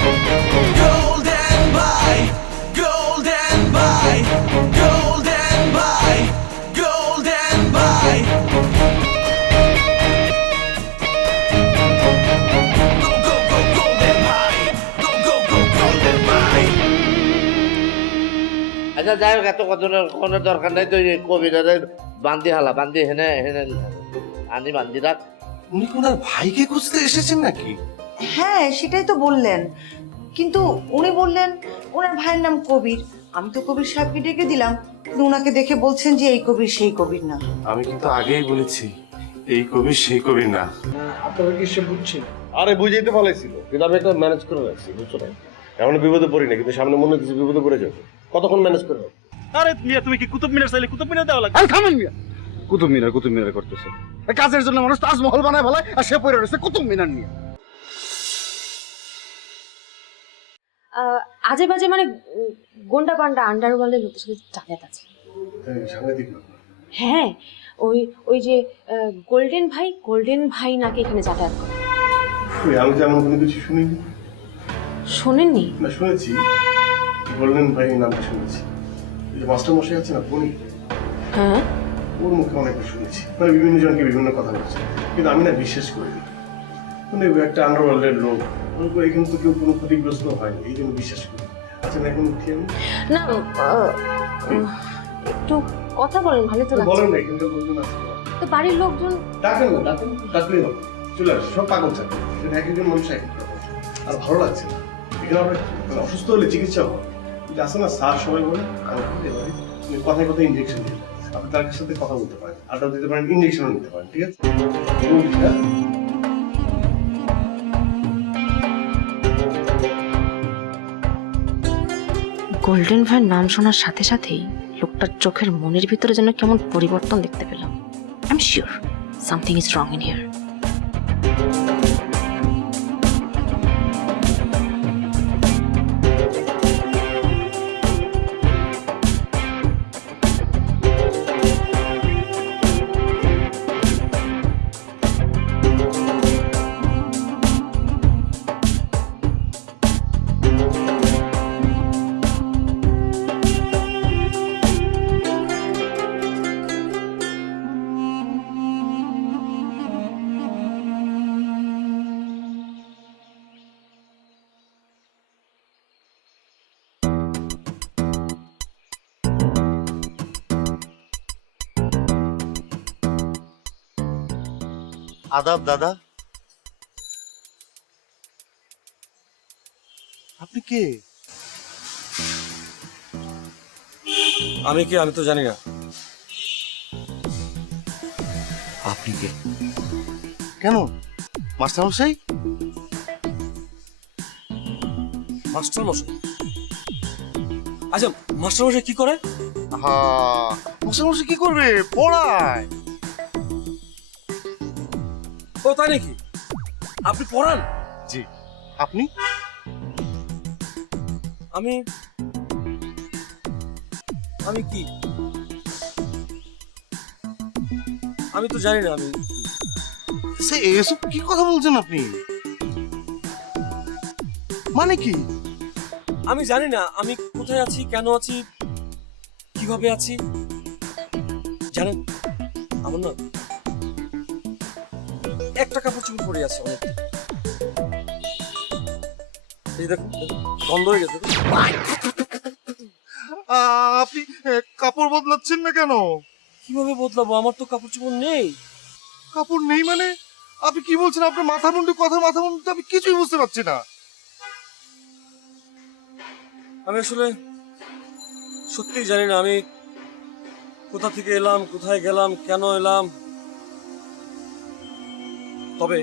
Golden boy, golden boy, golden boy, golden boy. Go go go golden boy, go go go golden boy. আচ্ছা যাই হোক, এত কথার কোনো দরকার নাই। তো এই কবিরাদের বান্দি হালা, বান্দি হেনে হেনে আনি বান্দি রাখ। উনি কি ওনার ভাইকে খুঁজতে এসেছেন নাকি? হ্যাঁ সেটাই তো বললেন, কিন্তু উনি বললেন ওনার ভাইয়ের নাম কবির। আমি তো কবির সাহেবকে ডেকে দিলাম, কিন্তু ওনাকে দেখে বলছেন যে এই কবির সেই কবির না। আমি কিন্তু আগেই বলেছি এই কবি সেই কবি না। আপনারা কি সে বুঝছেন? আরে বুঝাইতে পালাইছিল, কিন্তু আমি একটা ম্যানেজ করে রাখছি, বুঝছো না? এমন বিপদে পড়ি না, কিন্তু সামনে মনে হচ্ছে বিপদে পড়ে যাবে। কতক্ষণ ম্যানেজ করে রাখবো? আরে মিয়া, তুমি কি কুতুব মিনার চাইলে কুতুব মিনার দেওয়া লাগবে? আর থামেন মিয়া, কুতুব মিনার করতেছে। এই কাজের জন্য মানুষ তাজমহল বানায় ফেলায়, আর সে পড়ে রয়েছে কুতুব মিনার নিয়ে। আজে বাজে মানে গন্ডা পান্ডা আন্ডারওয়ার্ল্ডের লোকের সাথে যাতায়াত আছে। সাংঘাতিক না? হ্যাঁ, ওই ওই যে গোল্ডেন ভাই নাকি এখানে যাতায়াত করে। আমি তো এমন কোনো কিছু শুনিনি। শোনেননি? না শুনেছি, গোল্ডেন ভাই নামটা শুনেছি। এই যে মাস্টার মশাই আছে না ফোনে, হ্যাঁ, ওর মুখে অনেকবার শুনেছি। মানে বিভিন্ন জনকে বিভিন্ন কথা বলছে, কিন্তু আমি না বিশ্বাস করিনি। মানে একটা আন্ডারওয়ার্ল্ডের লোক, এখানে তো কেউ কোনো ক্ষতিগ্রস্ত হয়নি, এই জন্য বিশ্বাস করি। আচ্ছা না, এখন উঠি আমি। না একটু কথা বলেন, ভালো তো লাগছে। বলেন না, এখানকার লোকজন আছে। তো বাড়ির লোকজন ডাকেন না, ডাকলেই হবে। চলে আসে, সব পাগল চাকরি। এখানে এক একজন মানুষ এক এক রকম। আর ভালো লাগছে না। এখানে আমরা মানে অসুস্থ হলে চিকিৎসা হয়, কিন্তু আছে না স্যার সবাই বলে কথায় কথায় ইঞ্জেকশন দিয়ে দেয়। আপনি তার সাথে কথা বলতে পারেন, আড্ডা দিতে পারেন, ইঞ্জেকশনও নিতে পারেন, ঠিক আছে? গোল্ডেন ভাইয়ের নাম শোনার সাথে সাথেই লোকটার চোখের মনের ভিতরে যেন কেমন পরিবর্তন দেখতে পেলাম। I am sure something is wrong in here. আদাব দাদা। আপনি কে? আমি কি, আমি তো জানি না। আপনি কে? কেন মাস্টার মশাই? মাস্টার মশাই? আচ্ছা, মাস্টার মশাই কি করে? হা, মাস্টার মশাই কি করবে? পড়ায়। ও তাই নাকি? আপনি পড়ান? জি। আপনি? আমি আমি কি, আমি তো জানি না। আমি এসব কি কথা বলছেন আপনি? মানে কি? আমি জানি না আমি কোথায় আছি, কেন আছি, কিভাবে আছি। জানেন, আমার না একটা কাপড় চুপড় পরে আছে অনেক। এই দেখুন, বন্ধ হয়ে গেছে। আপনি কাপড় বদলাচ্ছেন না কেন? কিভাবে বদলাবো? আমার তো কাপড় চোপড় নেই। কাপড় নেই মানে? আপনি কি বলছেন? আপনার মাথা মুন্ডু আমি কিছুই বুঝতে পারছি না। আমি আসলে সত্যিই জানি না আমি কোথা থেকে এলাম, কোথায় গেলাম, কেন এলাম। তবে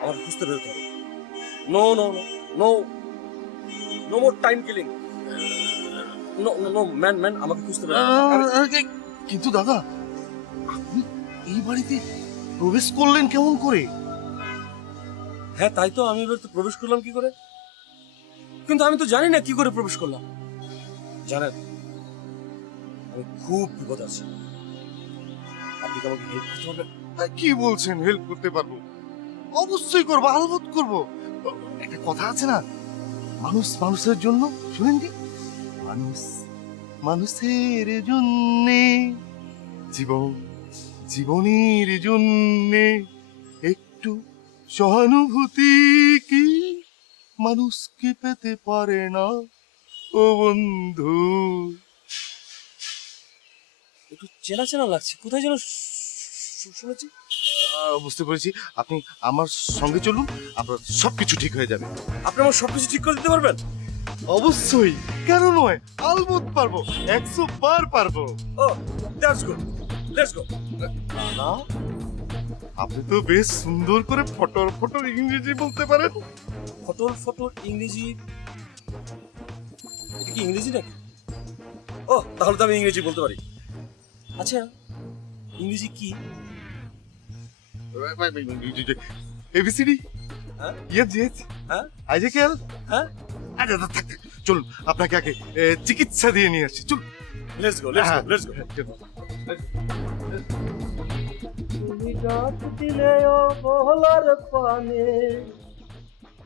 আমার খুঁজতে বেরোতে হবে। No no no no more time killing. No no man, আমাকে খুঁজতে বেরোতে হবে। কিন্তু দাদা, আপনি এই বাড়িতে প্রবেশ করলেন কেমন করে? হ্যাঁ তাই তো, আমি এবার তো প্রবেশ করলাম কি করে, কিন্তু আমি তো জানি না কি করে প্রবেশ করলাম। জানেন, আমি খুব বিপদ আছি। আপনি কি আমাকে হেল্প করতে পারবেন? কি বলছেন? হেল্প করতে পারবো? অবশ্যই করবো, আলবত করবো। একটা কথা আছে না, মানুষ মানুষের জন্য, শুনেন কি? মানুষ মানুষের জন্যে, জীবন জীবনের জন্যে একটু সহানুভূতি কি মানুষকে পেতে পারে না ও বন্ধু? একটু চেনা চেনা লাগছে, কোথায় যেন শুনেছি। বুঝতে পেরেছি, আপনি আমার সঙ্গে চলুন, আপনার সবকিছু ঠিক হয়ে যাবে। আপনি আমার সবকিছু ঠিক করে দিতে পারবেন? অবশ্যই, কেন নয়, আলবত পারবো, 100 বার পারবো। ও দ্যাটস গুড, লেটস গো। না, আপনি তো বেশ সুন্দর করে ফটর ফটর ইংরেজি বলতে পারেন। ফটর ফটর ইংরেজি? এটা কি ইংরেজি নাকি? ও তাহলে তো আমি ইংরেজি বলতে পারি। আচ্ছা ইংরেজি কি? এবিসিডি, হ্যাঁ? ইয়েস ইয়েস, হ্যাঁ? আইজেকেল, হ্যাঁ? আচ্ছা থাক থাক, চলুন আপনাকে আগে চিকিৎসা দিয়ে নিয়ে আসছি, চলুন। Let's go, let's go, let's go. তুমি ডাক দিলেও বলার পানে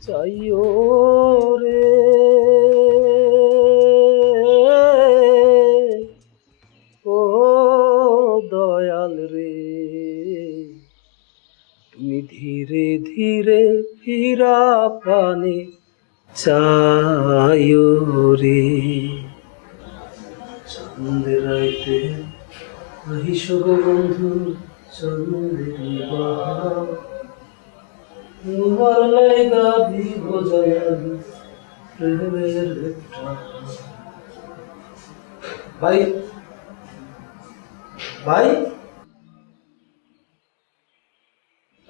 চাইও রে, ও দয়াল রে, তুমি ধীরে ধীরে ফিরা পানে চাইও রে, চাঁদের রাইতে আহিস গো বন্ধু, চন্দ্রেরি বাহার, তোমার লাইগা দিব জানাবি প্রেমের একটা। ভাই ভাই,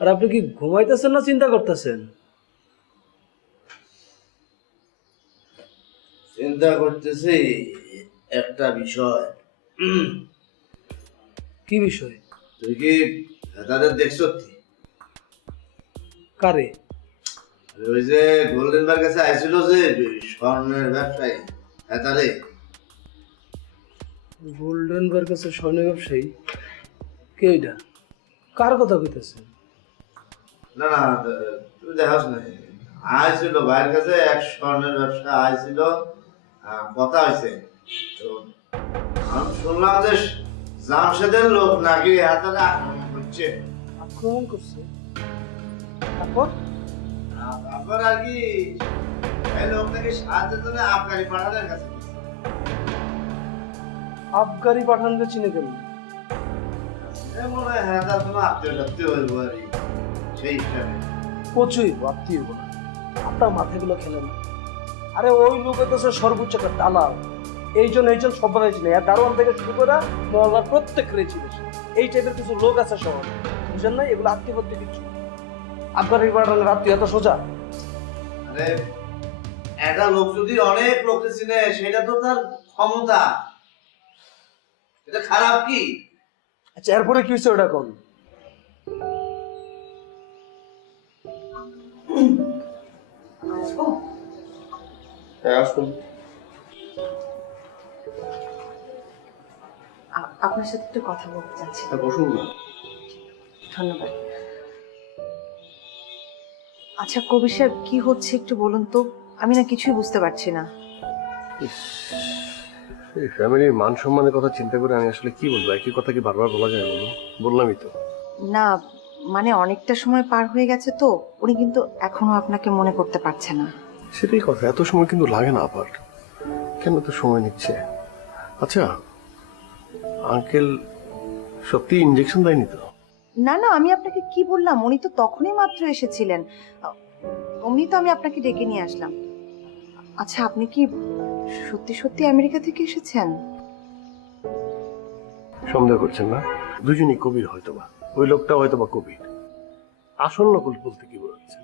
আর আপনি কি ঘুমাইতেছেন না চিন্তা করতেছেন? চিন্তা করতেছি একটা বিষয়। কি বিষয়? তুই কি তাদের দেখছো? কারে? ওই যে গোল্ডেনবার কাছে আইছিল যে স্বর্ণের ব্যবসায়ী, তারে। গোল্ডেন বার কাছে স্বর্ণ ব্যবসায়ী? কে এটা? কার কথা কইতেছেন? না না, তুই দেখাস না, আইছিল ভাইয়ের কাছে, এক স্বর্ণের ব্যবসা আইছিল, কথা হয়েছে। তো আমি শুনলাম যে জামশেদের লোক নাকি হাতারে আক্রমণ করছে। আক্রমণ করছে? তারপর? তারপর আর কি, এই লোক নাকি সাহায্যের জন্য আফগানি পাঠানের কাছে গেছে। আফগানি পাঠানকে চিনে কেমন? মনে হয় হ্যাঁ, তার কোনো আত্মীয় টাত্মীয় হইব আর কি, সেই হিসাবে। প্রচুর আত্মীয় না, আপনার মাথাগুলো খেলেন। আরে ওই লোকের কাছে সর্বোচ্চ একটা দালাল, এইজন সব বানাইছি না, দারোয়ান থেকে শুরু করে মহল্লার প্রত্যেক রেছি এই টাইপের কিছু লোক আছে শহরে, বুঝেন না? এগুলো আত্মীয় করতে কিছু আফগানি পাঠানের আত্মীয় এত সোজা? আরে একটা লোক যদি অনেক লোককে চিনে, সেটা তো তার ক্ষমতা, এটা খারাপ কি? আচ্ছা এরপরে কি হচ্ছে ওটা কোন? হ্যাঁ আসুন। আপনার সাথে একটু কথা বলতে চাচ্ছি। বসুন না। ধন্যবাদ। আচ্ছা কবির সাহেব, কি হচ্ছে একটু বলুন তো, আমি না কিছুই বুঝতে পারছি না। এই ফ্যামিলির মান সম্মানের কথা চিন্তা করে আমি আসলে কি বলবো? একই কথা কি বারবার বলা যায় বলুন? বললামই তো। না মানে অনেকটা সময় পার হয়ে গেছে তো, উনি কিন্তু এখনো আপনাকে মনে করতে পারছে না। সেটাই কথা, এত সময় কিন্তু লাগে না আবার, কেন তো সময় নিচ্ছে? আচ্ছা আঙ্কেল সত্যি ইনজেকশন দেয়নি তো? না না, আমি আপনাকে কি বললাম, উনি তো তখনই মাত্র এসেছিলেন, অমনি তো আমি আপনাকে ডেকে নিয়ে আসলাম। আচ্ছা আপনি কি সত্যি সত্যি আমেরিকা থেকে এসেছেন? সন্দেহ করছেন না? দুজনই কবির হয়তোবা, ওই লোকটা হয়তোবা কবির। আসল নকল বলতে কি বোঝাচ্ছে?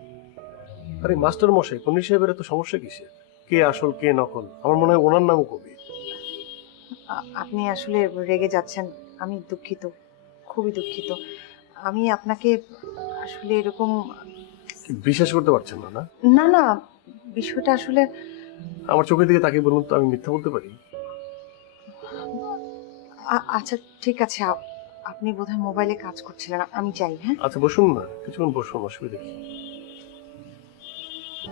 আরে মাস্টার মশাই, পন্ডিত সাহেবের এত সমস্যা কিসের? কে আসল কে নকল? আমার মনে হয় ওনার নামও কবির। আপনি আসলে রেগে যাচ্ছেন, আমি দুঃখিত, খুবই দুঃখিত। আমি আপনাকে আসলে এরকম, বিশ্বাস করতে পারছেন না? না না না, বিষয়টা আসলে, আমার চোখের দিকে তাকিয়ে বলুন তো, আমি মিথ্যা বলতে পারি? আচ্ছা ঠিক আছে, আপনি বোধহয় মোবাইলে কাজ করছিলেন, আমি যাই। হ্যাঁ আচ্ছা বসুন না, কিছুক্ষণ বসুন, অসুবিধা কি?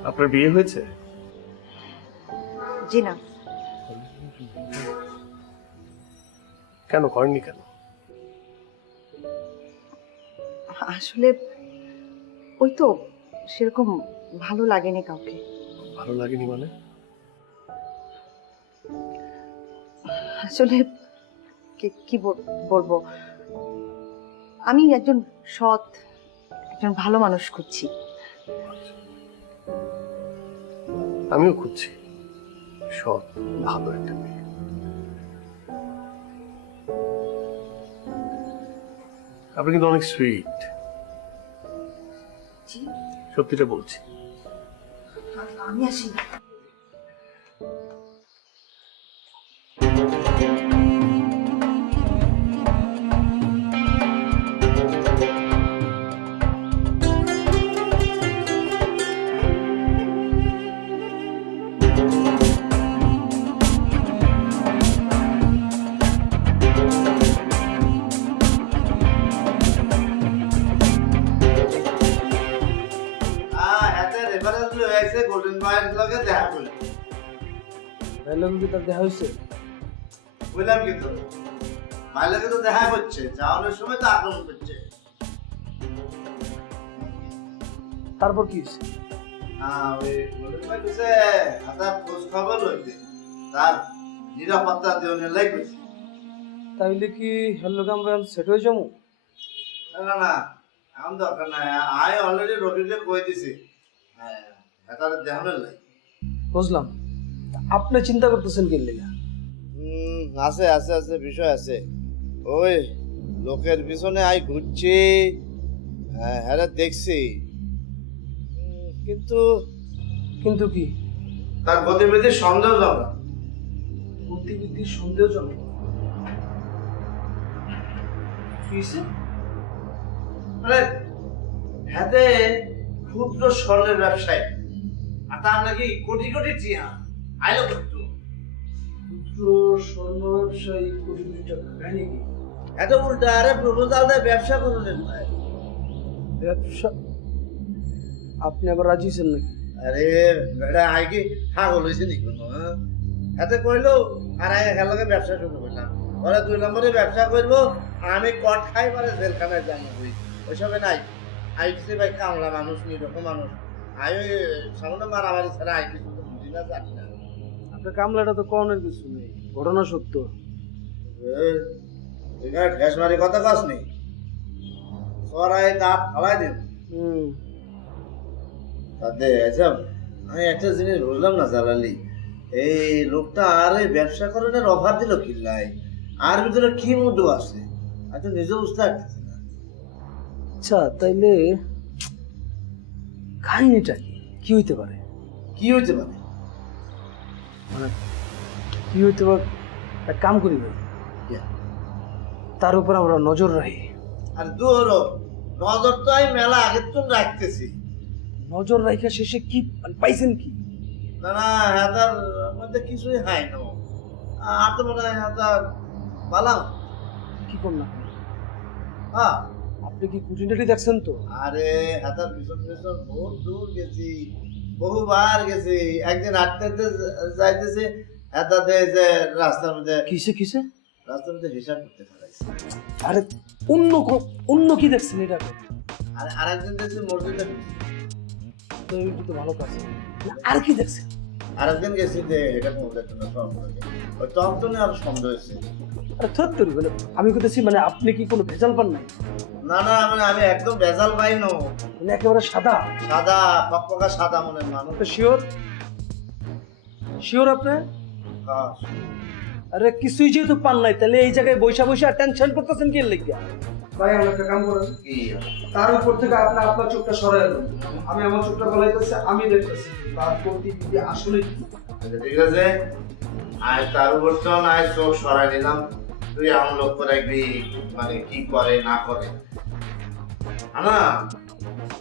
আপনার বিয়ে হয়েছে? জি না। কেন করেননি কেন? আসলে ওই তো সেরকম ভালো লাগেনি কাউকে। ভালো লাগেনি মানে? আসলে কি বলবো, আমি একজন সৎ, একজন ভালো মানুষ খুঁজছি। আমিও খুঁজছি সৎ ভালো একটা মেয়ে। আপনি কিন্তু অনেক সুইট, সত্যিটা বলছি। আমি আসি। এতে রেফারেন্স হয়েছে গোল্ডেন পয়েন্ট লগে দেখা করলে তাহলে কি তার দেখা হয়েছে? বললাম কিন্তু মাইলাকে তো দেখা করছে, যাওয়ানোর সময় তো আক্রমণ করছে। তারপর কি হয়েছে? ওই গোল্ডেন পয়েন্ট হচ্ছে হাতার খোঁজ খবর লইতে তার নিরাপত্তা দেওয়ার লাই করছে। তাইলে কি হেলোকে আমরা সেট হয়ে যাবো? না না এখন দরকার নাই, আমি অলরেডি রবিকে কই দিছি হাতার দেওয়ানোর লাই। বুঝলাম। আপনি চিন্তা করতেছেন কি লেগে? আছে আছে আছে বিষয় আছে। ওই লোকের পিছনে আই ঘুরছি, হ্যাঁ দেখছি, কিন্তু কিন্তু কি? তার গতিবিধি সন্দেহজনক। গতিবিধি সন্দেহজনক? কি হয়েছে? মানে হাতে ক্ষুদ্র স্বর্ণের ব্যবসায়ী, আর তার নাকি কোটি কোটি টিয়া আইলো করতো। ক্ষুদ্র স্বর্ণ ব্যবসায়ী কোটি কোটি টাকা কাহিনী কি? এত উল্টা আরে প্রপোজাল দেয় ব্যবসা করুন ভাই। ব্যবসা? আপনি আবার রাজি ছিলেন নাকি? আরে বেটা আই কি পাগল হয়েছে নি কোনো? হাতে কইলো আর আই হেলকে ব্যবসা শুরু করলাম, ওরা 2 নম্বরে ব্যবসা করবো, আমি কট খাই পারে জেলখানায় যাবো। ওইসবে নাই, আইসি ভাই কামলা মানুষ, নিরকম মানুষ। আই ওই সামনে মারামারি ছাড়া আই কিছু তো বুঝি না, জানি না। আপনার কামলাটা তো কনের কিছু নেই, ঘটনা সত্য। এখানে ঠেস মারি কথা কাজ নেই, সরাই দাঁত ফালাই দিন। তাতে এসব আমি একটা জিনিস বুঝলাম না জালালি, এই লোকটা আর এই ব্যবসা করার অফার দিল কিল্লাই, আর ভিতরে কি মুডু আছে আমি তো নিজে বুঝতে পারতেছি না। আচ্ছা তাইলে কাহিনীটা কি? কি হইতে পারে? কি হইতে পারে মানে কি হইতে পারে? এক কাম করি ভাই, তার উপর আমরা নজর রাখি। আর দূর নজর তো আমি মেলা আগের তো রাখতেছি। নজর রাখা শেষে কি পাইছেন কি? না না হাতার মধ্যে কিছুই হয় না, আর তো মনে হয় হাতার বালাম কি করুন আপনি? হ্যাঁ আপনি কি কুটিনাটি দেখছেন তো? আরে হাতার পিছন পিছন বহুত দূর গেছি, বহুবার গেছি। একদিন হাঁটতে যাইতেছে হাতাতে যে রাস্তার মধ্যে কিসে কিসে রাস্তার মধ্যে হিসাব করতে পারাইছে। আরে অন্য কি দেখছেন এটা? আর আরেকদিন দেখছি মসজিদে, তো এটা তো ভালো কাজ। আর কি দেখছেন? আরেকদিন গেছি যে এটা মধ্যে ওই টমটনে আর সন্দেহ হয়েছে। আরে থত্তরি বলে আমি কইতেছি, মানে আপনি কি কোনো ভেজাল পান নাই? না না মানে আমি একদম ভেজাল পাই না, মানে একেবারে সাদা সাদা পকপকা সাদা মনের মানুষ। শিওর? শিওর আপনি? হ্যাঁ। আরে কিছুই যেহেতু পান নাই, তাহলে এই জায়গায় বৈশা বৈশা টেনশন করতেছেন কি লেগে? ভাই আমরা একটা কাম করেন, কি তার উপর থেকে আপনি আপনার চোখটা সরাই দেন, আমি আমার চোখটা গলাইতেছি, আমি দেখতেছি তার গতিবিধি আসলে কি। ঠিক আছে, আজ তার উপর তো আজ চোখ সরাই নিলাম, তুই আমার লক্ষ্য রাখবি মানে কি করে না করে। না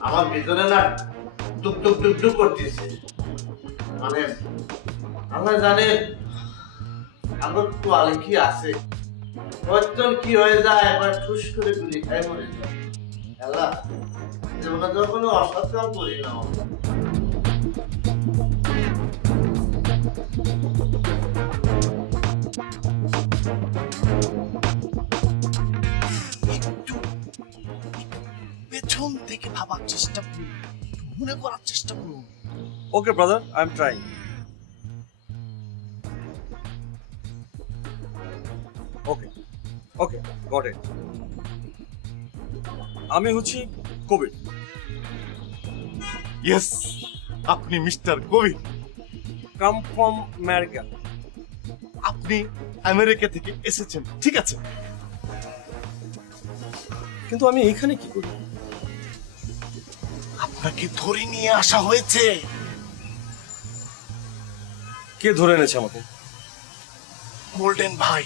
আমার ভিতরে না টুক টুক টুক টুক করতেছে, মানে আমরা জানি আমার কোয়ালে কি আছে, বর্তন কি হয়ে যায়, একবার ঠুস করে গুলি খাই মরে যায়। জীবনে তো কোনো অসৎকার করি না। চেষ্টা করুন, মনে করার চেষ্টা করুন। Okay brother, I am trying. Okay okay, got it. আমি হচ্ছি কবির। ইয়েস, আপনি mister Kabir. Come from America. আপনি আমেরিকা থেকে এসেছেন, ঠিক আছে? কিন্তু আমি এখানে কি করি? আপনাকে ধরে নিয়ে আসা হয়েছে। কে ধরে এনেছে আমাকে? গোল্ডেন ভাই।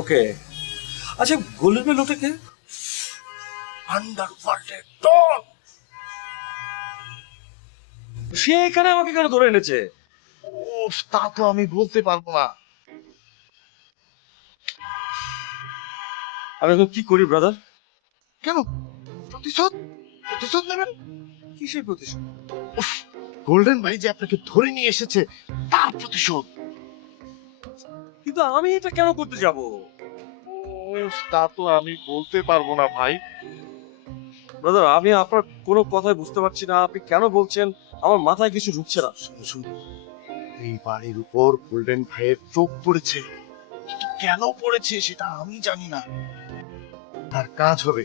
ওকে, আচ্ছা গোল্ডেন ভাই লোকটা কে? আন্ডারওয়ার্ল্ডের ডন। সে এখানে আমাকে কেন ধরে এনেছে? উফ, তা তো আমি বলতে পারবো না। আমি এখন কি করি ব্রাদার? কেন? প্রতিশোধ? প্রতিশোধ নেবেন? কিসের প্রতিশোধ? গোল্ডেন ভাই যে আপনাকে ধরে নিয়ে এসেছে, তার প্রতিশোধ। কিন্তু আমি এটা কেন করতে যাব? উফ, তা তো আমি বলতে পারবো না ভাই। ব্রাদার, আমি আপনার কোনো কথাই বুঝতে পারছি না। আপনি কেন বলছেন? আমার মাথায় কিছু ঢুকছে না। শুনুন, এই বাড়ির উপর গোল্ডেন ভাইয়ের চোখ পড়েছে, কিন্তু কেন পড়েছে সেটা আমি জানি না। তার কাজ হবে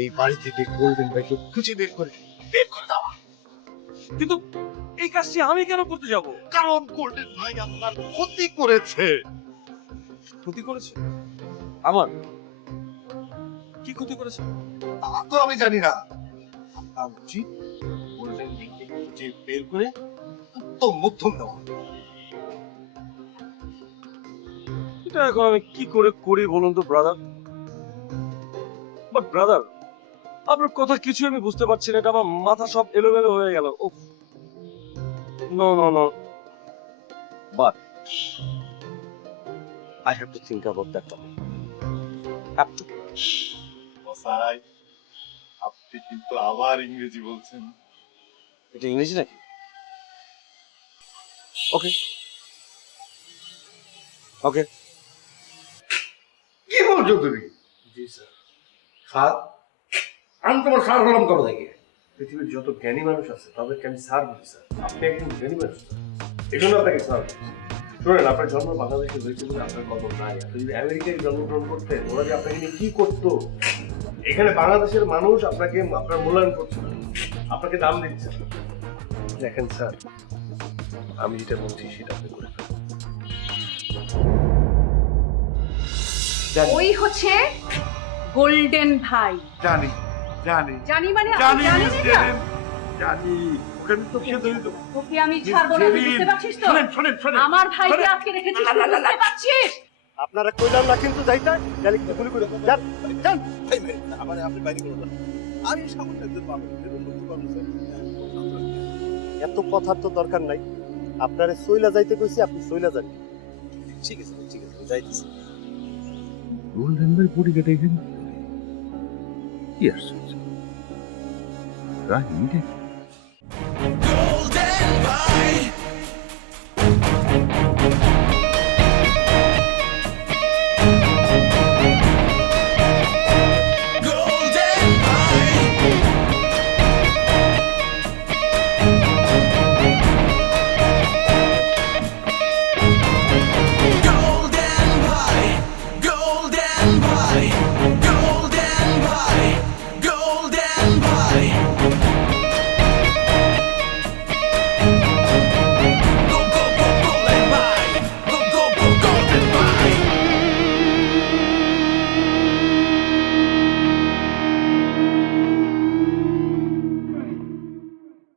এই বাড়ি থেকে গোল্ডেন ভাইকে খুঁজে বের করে দেওয়া। কিন্তু এই কাজটি আমি কেন করতে যাব? কারণ গোল্ডেন ভাই আপনার ক্ষতি করেছে। ক্ষতি করেছে? আমার কি ক্ষতি করেছে? তা তো আমি জানি না। আপনার উচিত গোল্ডেন ভাইকে খুঁজে বের করে উত্তম মধ্যম দেওয়া। এটা এখন আমি কি করে করি বলুন তো ব্রাদার? বাট ব্রাদার, আপনার কথা কিছু আমি বুঝতে পারছি না। এটা আমার মাথা সব এলোমেলো হয়ে গেল। Oh no no no, but I have to think about that topic. Have to. মশাই, আপনি কিন্তু আবার ইংরেজি বলছেন। এটা ইংরেজি নাকি? ওকে ওকে। কি বলছো তুমি? জি স্যার। স্যার? আমি তোমার স্যার হলাম কবে থেকে? পৃথিবীর যত জ্ঞানী মানুষ আছে তাদেরকে আমি স্যার বলি স্যার। আপনি একজন জ্ঞানী মানুষ স্যার, এই জন্য আপনাকে স্যার বলছি। শোনেন, আপনার জন্ম বাংলাদেশে হয়েছে বলে আপনার কদর নাই। আপনি যদি আমেরিকায় জন্মগ্রহণ করতেন, ওরা যে আপনাকে নিয়ে কি করতো? এখানে বাংলাদেশের মানুষ আপনাকে আপনার মূল্যায়ন করছে না, আপনাকে দাম দিচ্ছে না। দেখেন স্যার, আমি যেটা বলছি সেটা আপনি করে ফেলুন। ওই হচ্ছে গোল্ডেন ভাই। জানি জানি জানি মানে জানি জানেন মিস এটা? জেরিন, জানি। ওকে আমি তো খেয়ে ধরি তো। তোকে আমি ছাড়বো না, তুই বুঝতে পারছিস তো? শোনেন শোনেন শোনেন, আমার ভাইকে আটকে রেখেছিস, তুই বুঝতে পারছিস? আপনারা কইলাম না কিন্তু যাইতা গেলে গুলি করে যান যান। আমার আপনি বাইরে করবেন। আমি সামনে একজন মানুষ, এরকম করতে পারবো স্যার। এত কথার তো দরকার নাই। আপনারে সইলা যাইতে কইছি, আপনি সইলা যান। ঠিক আছে যাইতেছি। গোল্ডেন ভাই পড়ে কেটে এখানে কি আসছে? Golden Boy.